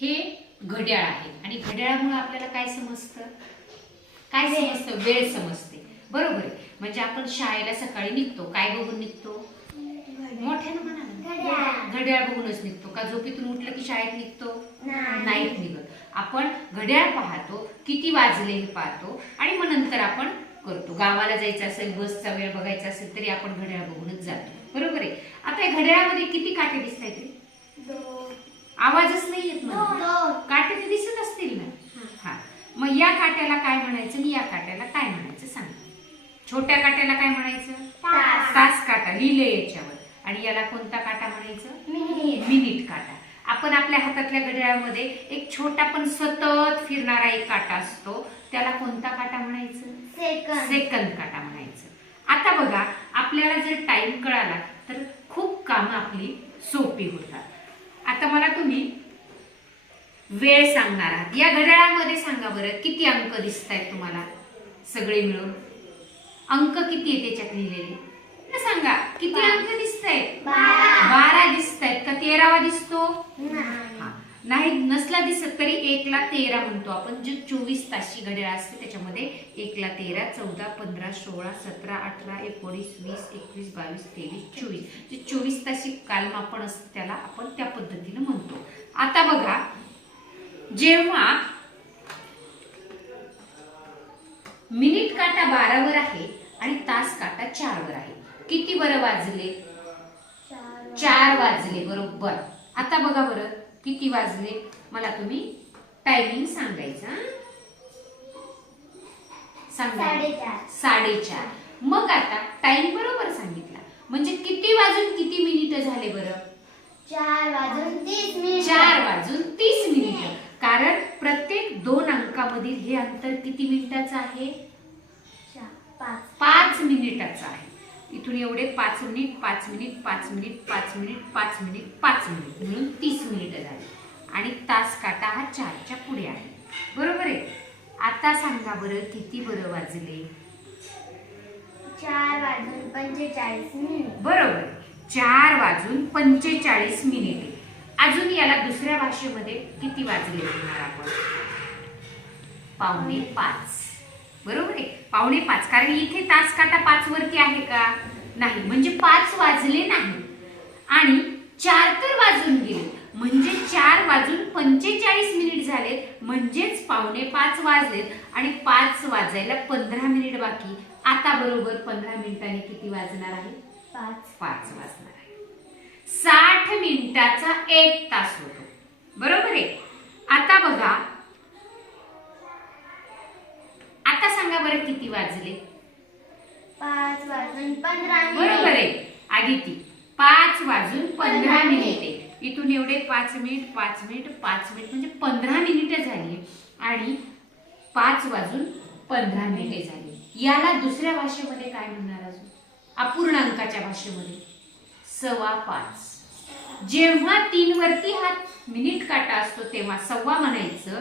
हे घड्याळ आहे. आणि घड्याळामुळे आपल्याला काय समजतं? काय समजतं? वेळ समजते. बरोबर आहे. म्हणजे आपण शाळेला सकाळी निघतो. काय बघून निघतो? मोठ्यानं म्हणा. घड्याळ. बघूनच निघतो. का झोपेतून उठलं की शाळेत निघतो? नाही. नाहीत निघत. आपण घड्याळ पाहतो किती वाजले हे पाहतो आणि मग नंतर आपण करतो. गावाला जायचं असेल बसचा वेळ बघायचा असेल तरी आपण घड्याळ बघूनच जातो. बरोबर आहे. आता या घड्याळामध्ये किती काटे दिसत आहेत आवाजच नाही येत मला काटे ते दिसत असतील ना? हा. मग या काट्याला काय म्हणायचं आणि या काट्याला काय म्हणायचं सांग. छोट्या काट्याला काय म्हणायचं? तास. काटा. लिहिले याच्यावर. आणि याला कोणता काटा म्हणायचं? मिनिट. काटा. आपण आपल्या हातातल्या घड्याळामध्ये एक छोटा पण सतत फिरणारा एक काटा असतो. त्याला कोणता काटा म्हणायचं? सेकंद. सेकंद काटा म्हणायचं. आता बघा आपल्याला जर टाइम कळाला तर खूप कामं आपली सोपी होतात. आता मला तुम्ही वेळ सांगणार आहात. या घड्याळामध्ये सांगा बरं किती अंक दिसत आहेत तुम्हाला सगळे मिळून? अंक किती आहे त्याच्यात लिहिलेले? सांगा किती. अंक दिसत आहेत. बारा दिसत आहेत का? तेरावा दिसतो? नाही. नसला दिसत तरी एकला तेरा म्हणतो आपण. जे चोवीस तासची घड्याळ असते त्याच्यामध्ये एकला तेरा चौदा पंधरा सोळा सतरा अठरा एकोणीस वीस एकवीस बावीस तेवीस चोवीस. जे चोवीस तासी कालमापण असतं त्याला आपण त्या पद्धतीने म्हणतो. आता बघा जेव्हा मिनिट काटा बारावर आहे आणि तास काटा चारवर आहे. किती बरं वाजले. चार वाजले बरोबर. आता बघा बरं. किती वाजले? मला तुम्ही टायमिंग सांगायचा? सांगा. साडेचार. मग आता टाइम बरोबर सांगितला. म्हणजे किती वाजून किती मिनिट झाले बरं? चार वाजून तीस मिनिट चार वाजून तीस मिनिट कारण प्रत्येक दोन अंकामधील हे अंतर किती मिनिटाचं आहे? पाच. मिनिटाचं आहे. इथून एवढे पाच मिनिट पाच मिनिट पाच मिनिट पाच मिनिट पाच मिनिट पाच मिनिट मिळून तीस मिनिटं झाली. आणि तास काटा हा चारच्या पुढे आहे. बरोबर आहे? आता सांगा बरं किती बरं वाजले? चार वाजून पंचेचाळीस मिनिट. बरोबर. चार वाजून पंचेचाळीस मिनिटे. अजून याला दुसऱ्या भाषेमध्ये किती वाजले म्हणणार आपण? पावणे पाच. बरोबर आहे? पावणे पाच. कारण इथे तास काटा पाच वरती आहे का? नाही. म्हणजे पाच वाजले नाही. आणि चार तर वाजून गेले. म्हणजे चार वाजून पंचेचाळीस मिनिट झाले म्हणजेच पावणे पाच वाजलेत. आणि पाच वाजायला पंधरा मिनिट बाकी. आता बरोबर पंधरा मिनिटांनी किती वाजणार आहे? पाच. पाच वाजणार आहे. साठ मिनिटाचा एक तास होतो. बरोबर आहे? आता बघा आता सांगा बरं किती वाजले पाच वाजून पंधरा बरोबर आहे. आदिती पाच वाजून पंधरा मिनिटे. इथून एवढे पाच मिनिट पाच मिनिट पाच मिनिट म्हणजे पंधरा मिनिटं झाली. आणि पाच वाजून पंधरा मिनिटे झाली. याला दुसऱ्या भाषेमध्ये काय म्हणणार अजून? अपूर्णांकाच्या भाषेमध्ये. सव्वा पाच. जेव्हा तीन वरती हा मिनिट काटा असतो तेव्हा सव्वा म्हणायचं.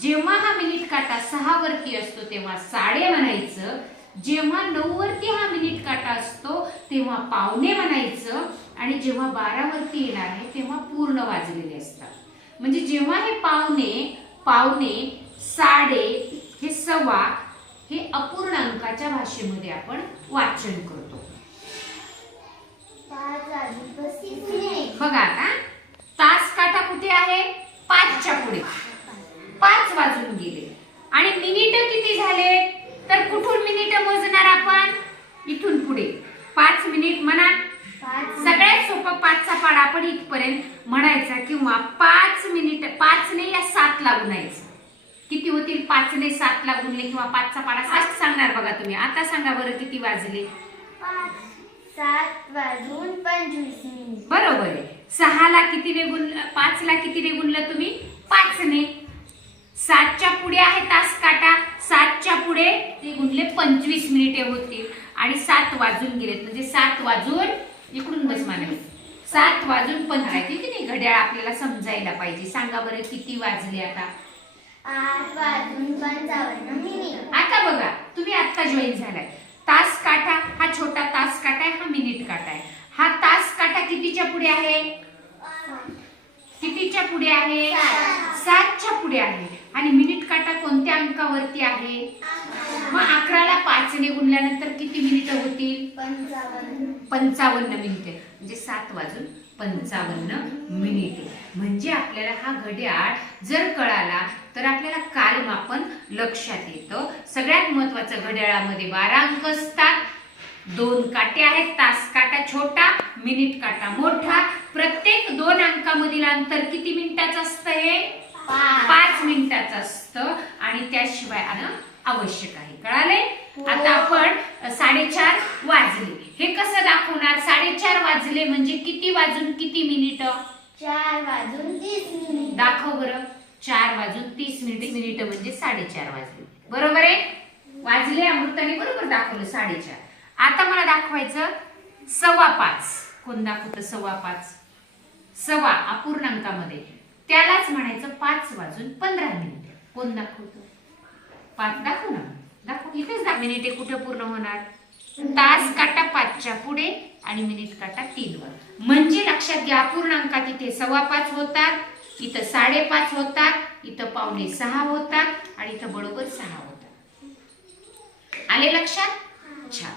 जेव्हा हा मिनिट काटा सहा वरती असतो तेव्हा साडे म्हणायचं. जेव्हा नऊ वरती हा मिनिट काटा असतो तेव्हा पावणे म्हणायचं आणि जेव्हा बारा वरती येणार आहे तेव्हा पूर्ण वाजलेले असतात. म्हणजे जेव्हा हे पावणे पावणे साडे हे सव्वा हे अपूर्णांकाच्या भाषेमध्ये आपण वाचन करतो. बघा आता तास काटा कुठे आहे पाचच्या पुढे पाच वाजून गेले आणि मिनिट किती झाले तर कुठून मिनिट मोजणार आपण इथून पुढे पाच मिनिट म्हणा पाच सगळ्यात पाडा आपण इथपर्यंत म्हणायचा किंवा पाच मिनिट पाचने या सात लागून यायचं किती होतील? पाचने सात लागून किंवा पाचचा पाडा सात सांगणार बघा तुम्ही. आता सांगा बरं किती वाजले? सात वाजून पंचवीस बरोबर आहे. सहाला किती रे गुणलं पाचला किती रे गुणलं तुम्ही? पाचने सातच्या पुढे आहे तास काटा. सातच्या पुढे ते गुणले पंचवीस मिनिटे होतील. आणि सात वाजून गेलेत. म्हणजे सात वाजून इकडून बस मला सात वाजून पंधरा की नाही? घड्याळ आपल्याला समजायला पाहिजे. सांगा बरं किती वाजले आता? आठ वाजून पंचावन्न मिनिट. आता बघा तुम्ही आता जॉईन झालाय. तास काटा हा छोटा तास काटा आहे हा मिनिट काटा आहे. हा तास काटा कितीच्या पुढे आहे? कितीच्या पुढे आहे? सात. पुढे आहे. आणि मिनिट काटा कोणत्या अंकावरती आहे? मग अकराला पाचने गुणल्यानंतर किती मिनिटं होतील? पंचावन्न. मिनिटे. म्हणजे पंचावन्न मिनिटे. म्हणजे आपल्याला हा घड्याळ जर कळाला तर आपल्याला कालमापन लक्षात येतं. सगळ्यात महत्वाचं घड्याळामध्ये बारा अंक असतात. दोन काटे आहेत तास काटा छोटा मिनिट काटा मोठा. प्रत्येक दोन अंकामधील अंतर किती मिनिटाचं असतं हे? पाच. मिनिटाचं असतं. आणि त्याशिवाय आणं आवश्यक आहे. कळाले आता आपण साडेचार वाजले. हे कसं दाखवणार? साडेचार वाजले म्हणजे किती वाजून किती मिनिट? चार वाजून तीस मिनिट. दाखव बरं. चार वाजून तीस मिनिट. मिनिट म्हणजे साडेचार वाजले. बरोबर आहे? वाजले अमृताने बरोबर दाखवलं साडेचार. आता मला दाखवायचं सव्वा पाच. कोण दाखवतं सव्वा पाच? सव्वा अपूर्णांकामध्ये. त्यालाच म्हणायचं पाच वाजून पंधरा मिनिट. कोण दाखवतो? पाच दाखव ना. दाखव इथेच दहा मिनिटे कुठे पूर्ण होणार? तास काटा पाचच्या पुढे आणि मिनिट काटा तीनवर. म्हणजे लक्षात घ्या अपूर्णांकात इथे सव्वा पाच होतात इथं साडेपाच होतात इथं पावणे सहा होतात आणि इथं बरोबर सहा होतात. आले लक्षात? छान.